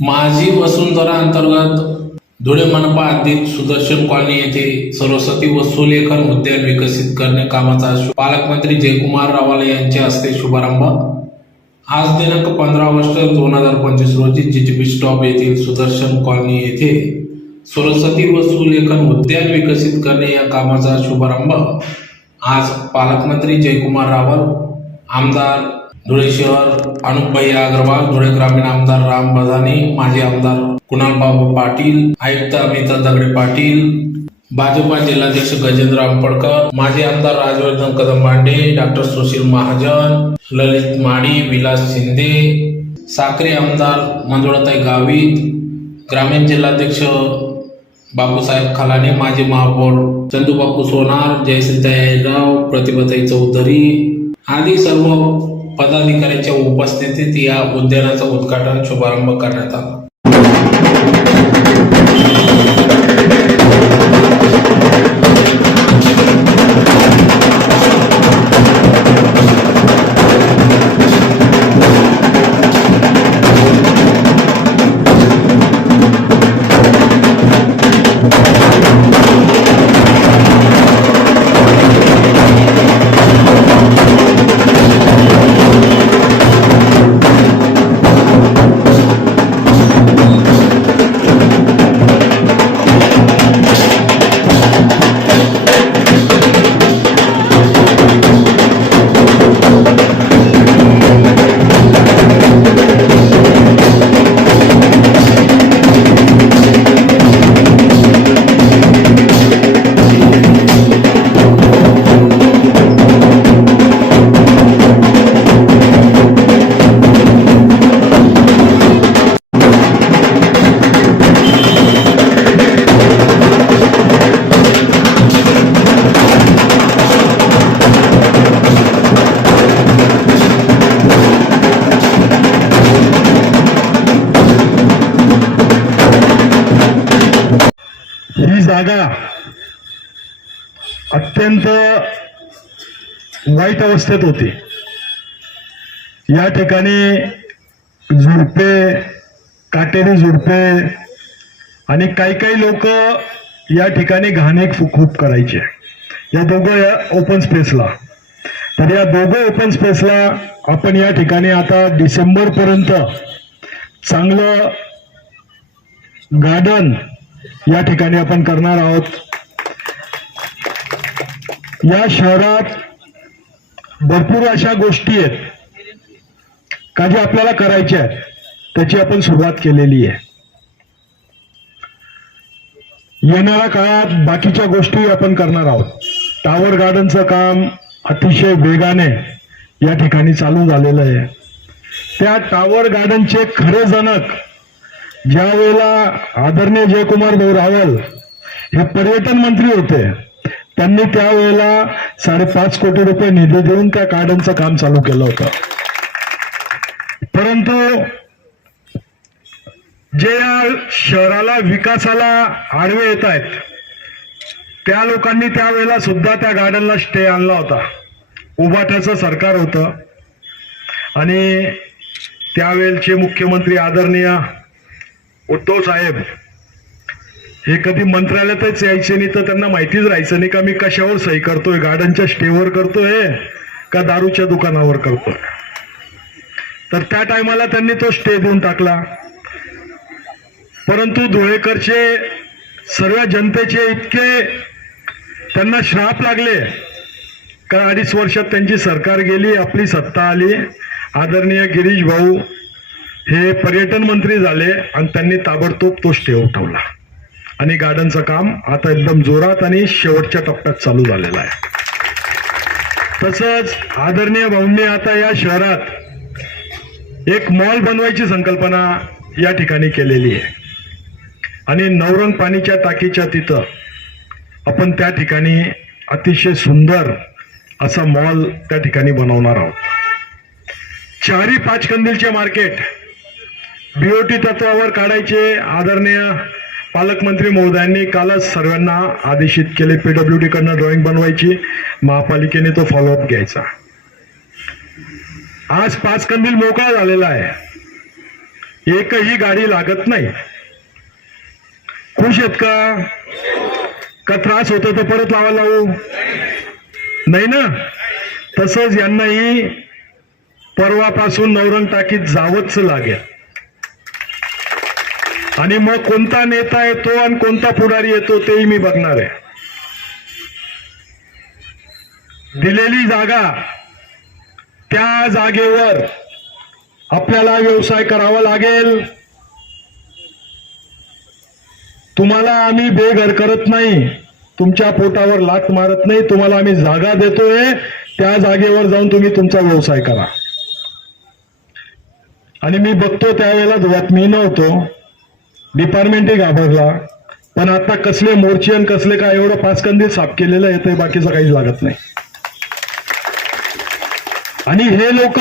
माझी वसुंधरा अंतर्गत धुळे मनपा हद्दीत सुदर्शन कॉलनी येथे सरस्वती वस्तुलेखन उद्यान विकसित करणे कामाचा पालकमंत्री जयकुमार रावल यांच्या हस्ते शुभारंभ. आज दिनांक पंधरा ऑगस्ट दोन हजार पंचवीस रोजी जीटीपी स्टॉप येथील सुदर्शन कॉलनी येथे सरस्वती वस्तुलेखन उद्यान विकसित करणे या कामाचा शुभारंभ. आज पालकमंत्री जयकुमार रावल आमदार धुळे शहर अनुपभाई अग्रवाल धुळे ग्रामीण आमदार राम बधाने माजी आमदार कुणाल बाबू पाटील आयुक्त अमिता दगडे पाटील भाजपा जिल्हाध्यक्ष गजेंद्र आंबडकर माजी आमदार राजवर्धन कदमबांडे डॉक्टर सुशील महाजन ललित माडी विलास शिंदे साखरे आमदार मंजुळाताई गावित ग्रामीण जिल्हाध्यक्ष बापूसाहेब खालाने माजी महापौर चंदूबापू सोनार जयश्रीताई राव प्रतिभाताई चौधरी आदी सर्व पदाधिकाऱ्यांच्या उपस्थितीत या उद्यानाचा उद्घाटन शुभारंभ करण्यात आला. जागा अत्यंत वाईट अवस्थेत होती. या ठिकाणी झुडपे काटेरी झुडपे आणि काही काही लोक या ठिकाणी घाणे खूप करायचे. या दोघं या ओपन स्पेसला तर या दोघं ओपन स्पेसला आपण या ठिकाणी आता डिसेंबर पर्यंत चांगलं गार्डन या ठिकाणी आपण करणार आहोत. या शहरात भरपूर अशा गोष्टी आहेत. का जे आपल्याला करायच्या आहेत त्याची आपण सुरुवात केलेली आहे. येणाऱ्या काळात बाकीच्या गोष्टी आपण करणार आहोत. टावर गार्डनचं काम अतिशय वेगाने या ठिकाणी चालू झालेलं आहे. त्या टावर गार्डनचे खरे जनक ज्या वेळेला आदरणीय जयकुमार भाऊ रावल हे पर्यटन मंत्री होते त्यांनी त्यावेळेला साडेपाच कोटी रुपये निधी देऊन त्या गार्डनचं काम चालू केलं होतं. परंतु जे या शहराला विकासाला आडवे येत आहेत त्या लोकांनी त्यावेळेला सुद्धा त्या गार्डनला स्टे आणला होता. उभाट्याचं सरकार होतं. आणि त्यावेळेचे मुख्यमंत्री आदरणीय उद्धव साहेब हे कधी मंत्रालयातच यायचे नाही तर त्यांना माहितीच राहायचं नाही का मी कशावर सही करतोय गार्डनच्या स्टेवर करतोय का दारूच्या दुकानावर करतोय? तर त्या टायमाला त्यांनी तो स्टे देऊन टाकला. परंतु धुळेकरचे सर्व जनतेचे इतके त्यांना श्राप लागले. का अडीच वर्षात त्यांची सरकार गेली आपली सत्ता आली. आदरणीय गिरीश भाऊ हे पर्यटन मंत्री झाले आणि त्यांनी ताबडतोब तो स्टे उठवला. आणि गार्डनचं काम आता एकदम जोरात आणि शेवटच्या टप्प्यात चालू झालेलं आहे. तसंच आदरणीय भाऊंनी आता या शहरात एक मॉल बनवायची संकल्पना या ठिकाणी केलेली आहे. आणि नवरंग पाणीच्या टाकीच्या तिथं आपण त्या ठिकाणी अतिशय सुंदर असा मॉल त्या ठिकाणी बनवणार आहोत. चारी पाच कंदीलचे मार्केट बीओटी तत्वावर काढायचे आदरणीय पालकमंत्री महोदयांनी कालच सर्वांना आदेशित केले. पीडब्ल्यू डी कडनं ड्रॉइंग बनवायची. महापालिकेने तो फॉलोअप घ्यायचा. आज पाच कंदील मोकळा झालेला आहे. एकही गाडी लागत नाही. खुश आहेत का? का त्रास होतो तर परत लावायला लावू? नाही ना? तसंच यांनाही परवापासून नवरंग टाकीत जावंच लागेल. आणि मग कोणता नेता येतो आणि कोणता पुढारी येतो तेही मी बघणार आहे. दिलेली जागा त्या जागेवर आपल्याला व्यवसाय करावा लागेल. तुम्हाला आम्ही बेघर करत नाही तुमच्या पोटावर लात मारत नाही तुम्हाला आम्ही जागा देतोय त्या जागेवर जाऊन तुम्ही तुमचा व्यवसाय करा. आणि मी बघतो त्यावेळेला बातमी नव्हतो. डिपार्टमेंटही घाबरला. पण आता कसले मोर्चे आणि कसले काय एवढं पाचकंदी साफ केलेलं येतंय बाकीचं काहीच लागत नाही. आणि हे लोक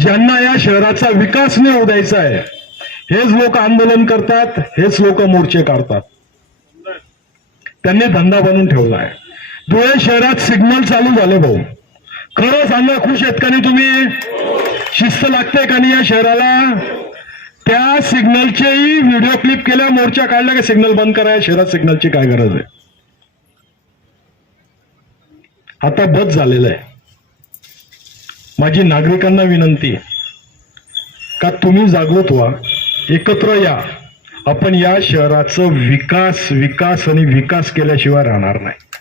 ज्यांना या शहराचा विकास नाही होऊ द्यायचा आहे हेच लोक आंदोलन करतात हेच लोक मोर्चे काढतात. त्यांनी धंदा बनवून ठेवला आहे. धुळे शहरात सिग्नल चालू झाले भाऊ. खरं सांगा खुश आहेत का नाही तुम्ही? शिस्त लागते का नाही या शहराला? त्या सिग्नलचेही व्हिडिओ क्लिप केल्या मोर्चा काढला का सिग्नल बंद करायला शहरात सिग्नलची काय गरज आहे? आता बस झालेलं आहे. माझी नागरिकांना विनंती आहे का तुम्ही जागृत व्हा एकत्र या. आपण या शहराचं विकास विकास आणि विकास केल्याशिवाय राहणार नाही.